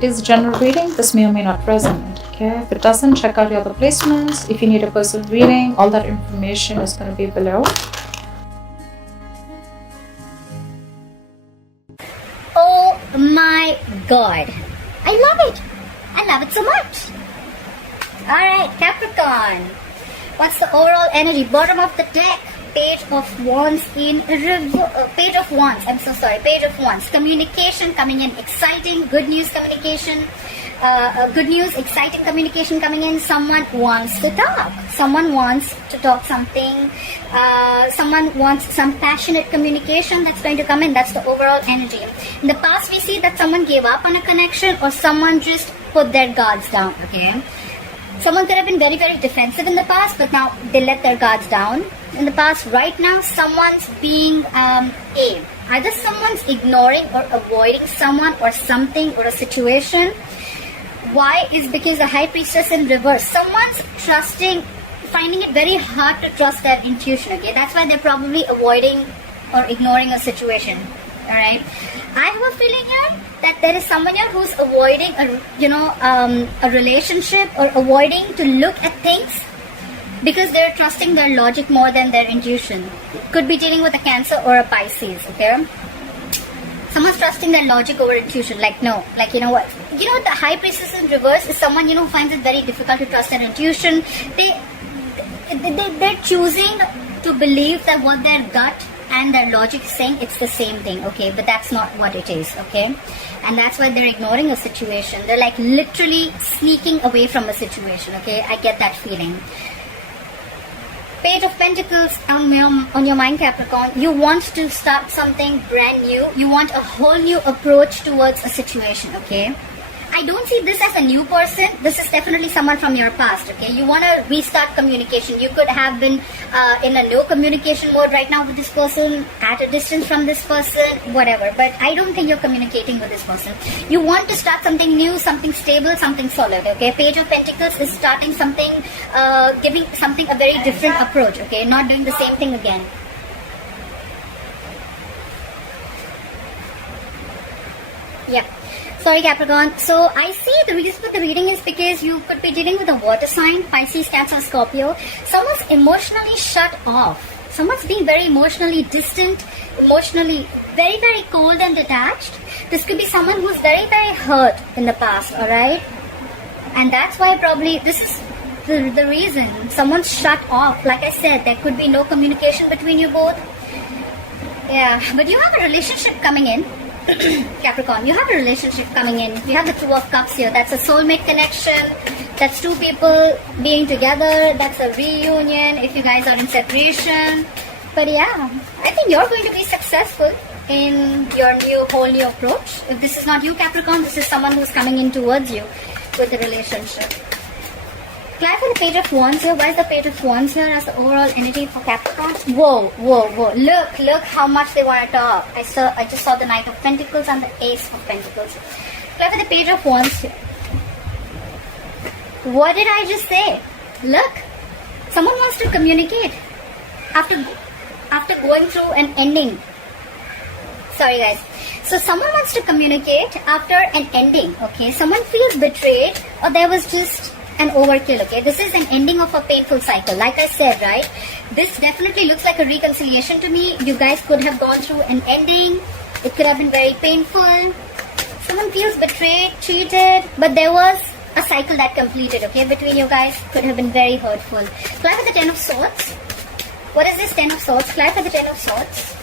It is a general reading. This may or may not resonate. Okay, if it doesn't, check out your other placements. If you need a personal reading, all that information is going to be below. Oh my god, I love it. I love it so much. Alright, Capricorn, what's the overall energy? Bottom of the deck, Page of Wands in Page of Wands, I'm so sorry, Page of Wands. Communication coming in, exciting, good news communication. Good news, exciting communication coming in. Someone wants to talk. Someone wants to talk something. Someone wants some passionate communication that's going to come in. That's the overall energy. In the past, we see that someone gave up on a connection or someone just put their guards down, okay? Someone could have been very, very defensive in the past, but now they let their guards down. In the past, right now, someone's being either someone's ignoring or avoiding someone or something or a situation. Why? Is because the High Priestess in reverse. Someone's finding it very hard to trust their intuition, okay? That's why they're probably avoiding or ignoring a situation, alright? I have a feeling here that there is someone here who's avoiding a relationship or avoiding to look at things because they're trusting their logic more than their intuition. Could be dealing with a Cancer or a Pisces, okay? Someone's trusting their logic over intuition. Like, no. Like, you know what? You know, the High Priestess in reverse is someone, who finds it very difficult to trust their intuition. They're choosing to believe that what their gut and their logic is saying, it's the same thing, okay? But that's not what it is, okay? And that's why they're ignoring a situation. They're like literally sneaking away from a situation, okay? I get that feeling. Page of Pentacles on your mind, Capricorn. You want to start something brand new. You want a whole new approach towards a situation, okay? I don't see this as a new person. This is definitely someone from your past, okay? You want to restart communication. You could have been in a no communication mode right now with this person, at a distance from this person, whatever. But I don't think you're communicating with this person. You want to start something new, something stable, something solid, okay? Page of Pentacles is starting something, giving something a very different approach, okay? Not doing the same thing again. Yeah. Sorry, Capricorn. So I see the reason for the reading is because you could be dealing with a water sign, Pisces, Cancer, Scorpio. Someone's emotionally shut off. Someone's being very emotionally distant, emotionally very, very cold and detached. This could be someone who's very, very hurt in the past, alright? And that's why probably this is the reason. Someone's shut off. Like I said, there could be no communication between you both. Yeah, but you have a relationship coming in. Capricorn, you have a relationship coming in. You have the Two of Cups here. That's a soulmate connection. That's two people being together. That's a reunion if you guys are in separation. But yeah, I think you're going to be successful in your whole new approach. If this is not you, Capricorn, this is someone who's coming in towards you with the relationship. Clarify the Page of Wands here. Why is the Page of Wands here as the overall energy for Capricorn? Whoa, whoa, whoa. Look how much they want to talk. I just saw the Knight of Pentacles and the Ace of Pentacles. Clarify the Page of Wands here. What did I just say? Look, someone wants to communicate after going through an ending. Sorry guys. So someone wants to communicate after an ending, okay? Someone feels betrayed or there was just an overkill, okay? This is an ending of a painful cycle. Like I said, right? This definitely looks like a reconciliation to me. You guys could have gone through an ending. It could have been very painful. Someone feels betrayed, cheated, but there was a cycle that completed, okay? Between you guys could have been very hurtful. Clarify the Ten of Swords. What is this Ten of Swords? Clarify the Ten of Swords.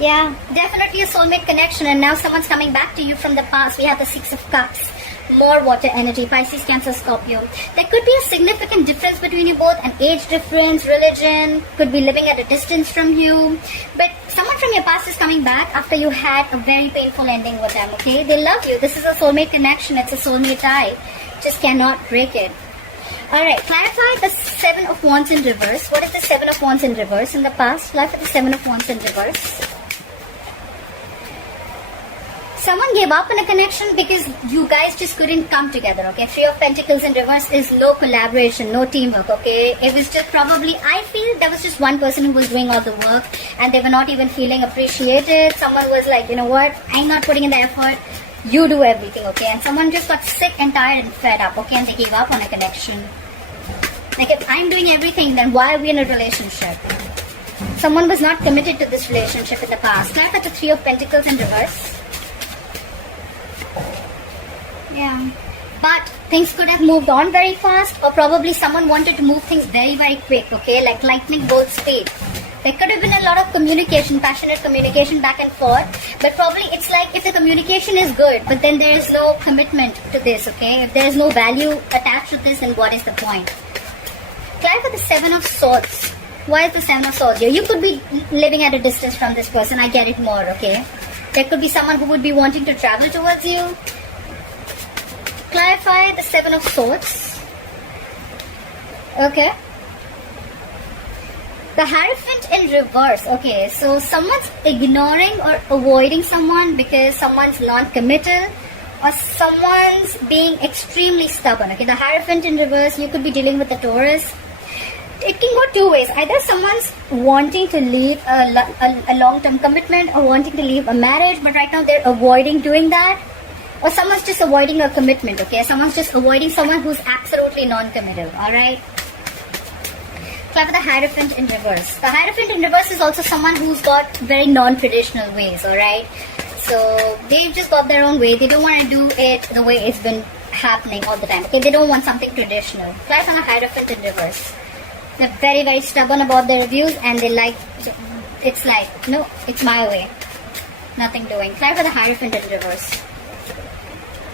Yeah, definitely a soulmate connection, and now someone's coming back to you from the past. We have the Six of Cups. More water energy, Pisces, Cancer, Scorpio. There could be a significant difference between you both, an age difference, religion, could be living at a distance from you. But someone from your past is coming back after you had a very painful ending with them, okay? They love you. This is a soulmate connection. It's a soulmate tie. Just cannot break it. Alright, clarify the Seven of Wands in reverse. What is the Seven of Wands in reverse in the past? Clarify the Seven of Wands in reverse. Someone gave up on a connection because you guys just couldn't come together, okay? Three of Pentacles in reverse is no collaboration, no teamwork, okay? It was just probably, I feel there was just one person who was doing all the work and they were not even feeling appreciated. Someone was like, you know what, I'm not putting in the effort. you do everything, okay? And someone just got sick and tired and fed up, okay? And they gave up on a connection. Like, if I'm doing everything, then why are we in a relationship? Someone was not committed to this relationship in the past. Clarify the Three of Pentacles in reverse. Yeah. But things could have moved on very fast, or probably someone wanted to move things very, very quick, okay? Like lightning bolt speed. There could have been a lot of communication, passionate communication back and forth, but probably it's like if the communication is good, but then there is no commitment to this, okay? If there is no value attached to this, then what is the point? Clarify the Seven of Swords. Why is the Seven of Swords here? You could be living at a distance from this person, I get it more, okay? There could be someone who would be wanting to travel towards you. Clarify the Seven of Swords. Okay. The Hierophant in reverse. Okay, so someone's ignoring or avoiding someone because someone's non-committal, or someone's being extremely stubborn. Okay, the Hierophant in reverse, you could be dealing with a Taurus. It can go two ways. Either someone's wanting to leave a long-term commitment or wanting to leave a marriage, but right now they're avoiding doing that. Or someone's just avoiding a commitment, okay? Someone's just avoiding someone who's absolutely non-committal, alright? Clarify the Hierophant in reverse. The Hierophant in reverse is also someone who's got very non-traditional ways, alright? So they've just got their own way. They don't want to do it the way it's been happening all the time, okay? They don't want something traditional. Clarify the Hierophant in reverse. They're very, very stubborn about their views, and they like, it's like, no, it's my way. Nothing doing. Clarify the Hierophant in reverse.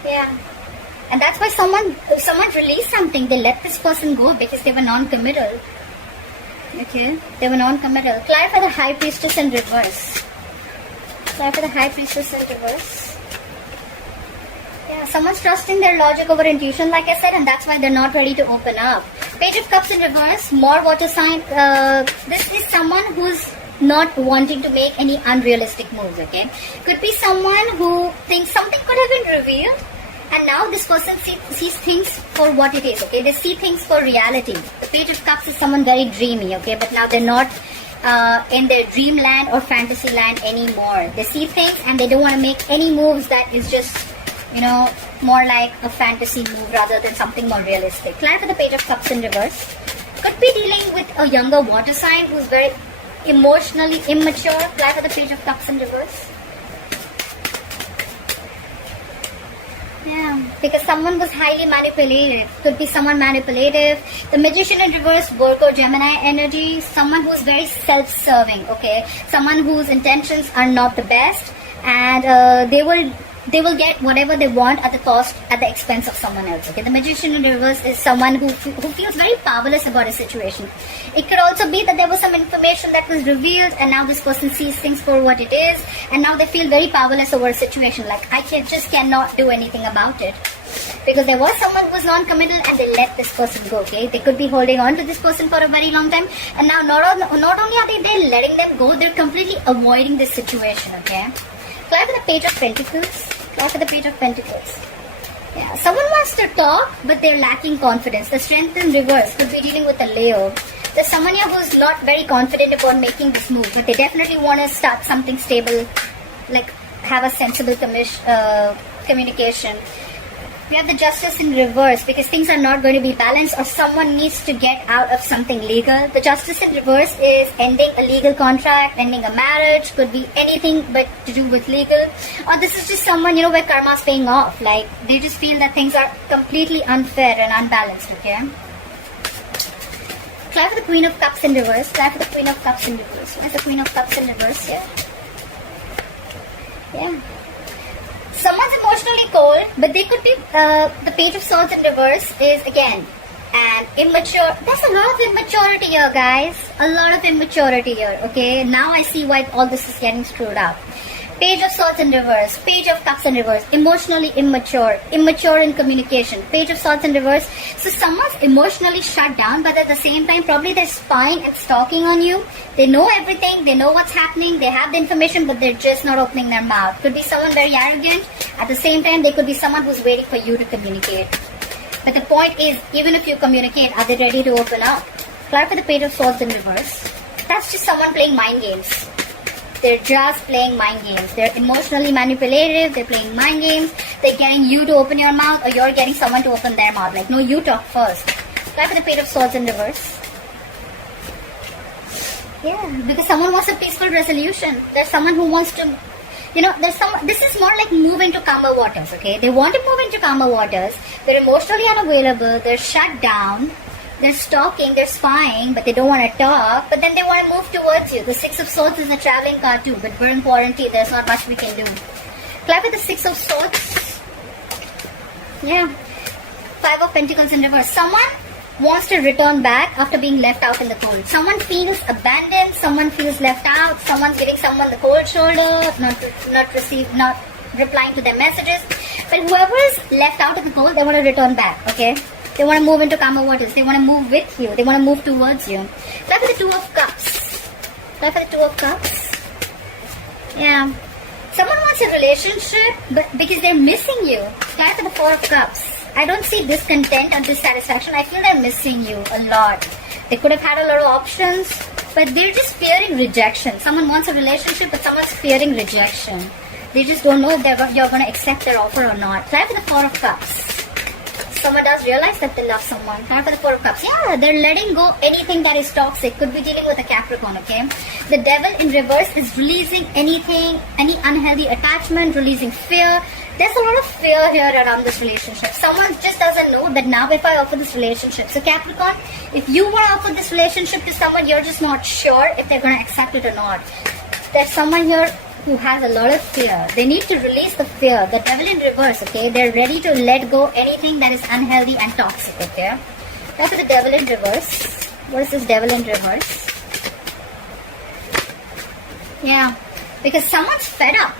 Yeah. And that's why someone released something, they let this person go because they were non-committal. Okay? They were non-committal. Clarify the High Priestess in reverse. Clarify the High Priestess in reverse. Yeah, someone's trusting their logic over intuition, like I said, and that's why they're not ready to open up. Page of Cups in reverse, more water sign. This is someone who's not wanting to make any unrealistic moves, okay? Could be someone who thinks something could have been revealed, and now this person sees things for what it is, okay? They see things for reality. The Page of Cups is someone very dreamy, okay? But now they're not in their dreamland or fantasy land anymore. They see things and they don't want to make any moves that is just, you know, more like a fantasy move rather than something more realistic. Clarify the Page of Cups in reverse. Could be dealing with a younger water sign who's very emotionally immature. Clarify the Page of Cups in reverse. Yeah, because someone was highly manipulative. Could be someone manipulative. The Magician in reverse, Virgo, Gemini energy. Someone who's very self-serving, okay? Someone whose intentions are not the best, and they will get whatever they want at the expense of someone else, okay? The Magician in reverse is someone who feels very powerless about a situation. It could also be that there was some information that was revealed, and now this person sees things for what it is, and now they feel very powerless over a situation, like I just cannot do anything about it. Because there was someone who was non-committal and they let this person go, okay? They could be holding on to this person for a very long time, and now not only are they letting them go, they're completely avoiding this situation, okay? Clarify the Page of Pentacles. Clarify the Page of Pentacles. Yeah, someone wants to talk, but they're lacking confidence. The Strength in reverse could be dealing with a Leo. There's someone here who's not very confident about making this move, but they definitely want to start something stable, like have a sensible communication. We have the Justice in reverse because things are not going to be balanced, or someone needs to get out of something legal. The Justice in reverse is ending a legal contract, ending a marriage, could be anything but to do with legal. Or this is just someone, you know, where karma's paying off. Like, they just feel that things are completely unfair and unbalanced, okay? Clarify the Queen of Cups in reverse. Clarify the Queen of Cups in reverse. Where's the Queen of Cups in reverse here? Yeah. Someone's emotionally cold, but they could be, the Page of Swords in reverse is, again, an immature. There's a lot of immaturity here, guys. A lot of immaturity here, okay? Now I see why all this is getting screwed up. Page of Swords in reverse, Page of Cups in reverse, emotionally immature, immature in communication, Page of Swords in reverse. So someone's emotionally shut down, but at the same time, probably they're spying and stalking on you. They know everything, they know what's happening, they have the information, but they're just not opening their mouth. Could be someone very arrogant. At the same time, they could be someone who's waiting for you to communicate. But the point is, even if you communicate, are they ready to open up? Clarify the Page of Swords in reverse. That's just someone playing mind games. They're just playing mind games. They're emotionally manipulative. They're playing mind games. They're getting you to open your mouth, or you're getting someone to open their mouth. Like, no, you talk first. Try for the Page of Swords in reverse. Yeah, because someone wants a peaceful resolution. There's someone who wants to, this is more like move into calmer waters, okay? They want to move into calmer waters. They're emotionally unavailable. They're shut down. They're stalking, they're spying, but they don't want to talk. But then they want to move towards you. The Six of Swords is a traveling card too, but we're in quarantine. There's not much we can do. Clap with the Six of Swords. Yeah. Five of Pentacles in reverse. Someone wants to return back after being left out in the cold. Someone feels abandoned. Someone feels left out. Someone's giving someone the cold shoulder, not replying to their messages. But whoever is left out in the cold, they want to return back, okay? They want to move into calmer waters. They want to move with you. They want to move towards you. Try for the Two of Cups. Try for the Two of Cups. Yeah. Someone wants a relationship, but because they're missing you. Try for the Four of Cups. I don't see discontent or dissatisfaction. I feel they're missing you a lot. They could have had a lot of options, but they're just fearing rejection. Someone wants a relationship, but someone's fearing rejection. They just don't know if you're going to accept their offer or not. Try for the Four of Cups. Someone does realize that they love someone. Try for the Four of Cups. Yeah, they're letting go anything that is toxic. Could be dealing with a Capricorn, okay? The Devil in reverse is releasing anything, any unhealthy attachment, releasing fear. There's a lot of fear here around this relationship. Someone just doesn't know that now if I offer this relationship. So Capricorn, if you want to offer this relationship to someone, you're just not sure if they're going to accept it or not. There's someone here who has a lot of fear. They need to release the fear. The Devil in reverse, okay? They're ready to let go anything that is unhealthy and toxic, okay? That's the Devil in reverse. What is this Devil in reverse? Yeah, because someone's fed up.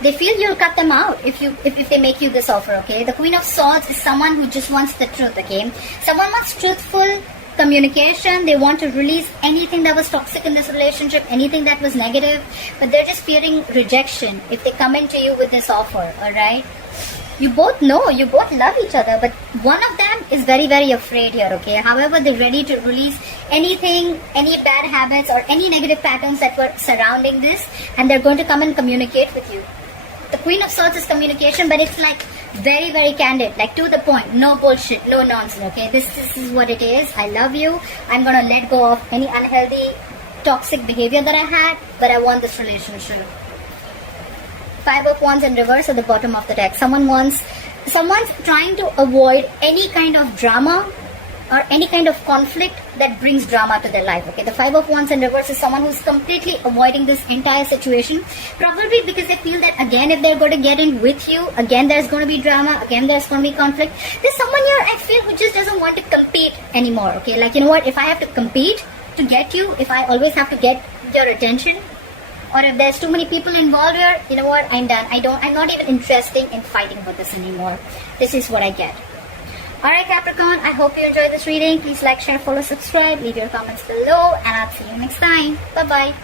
They feel you'll cut them out if they make you this offer, okay? The Queen of Swords is someone who just wants the truth, okay? Someone wants truthful communication. They want to release anything that was toxic in this relationship, anything that was negative, but they're just fearing rejection if they come into you with this offer, alright? You both know, you both love each other, but one of them is very, very afraid here, okay? However, they're ready to release anything, any bad habits or any negative patterns that were surrounding this, and they're going to come and communicate with you. The Queen of Swords is communication, but it's like very, very candid, like to the point, no bullshit, no nonsense, okay? This is what it is. I love you. I'm going to let go of any unhealthy, toxic behavior that I had, but I want this relationship. Five of Wands in reverse at the bottom of the deck. Someone's trying to avoid any kind of drama or any kind of conflict that brings drama to their life, okay? The Five of Wands in reverse is someone who's completely avoiding this entire situation, probably because they feel that again, if they're going to get in with you, again there's going to be drama, again there's going to be conflict. There's someone here, I feel, who just doesn't want to compete anymore, okay? Like, you know what, if I have to compete to get you, if I always have to get your attention, or if there's too many people involved here, you know what, I'm done. I'm not even interested in fighting for this anymore. This is what I get. Alright Capricorn, I hope you enjoyed this reading. Please like, share, follow, subscribe, leave your comments below, and I'll see you next time. Bye bye.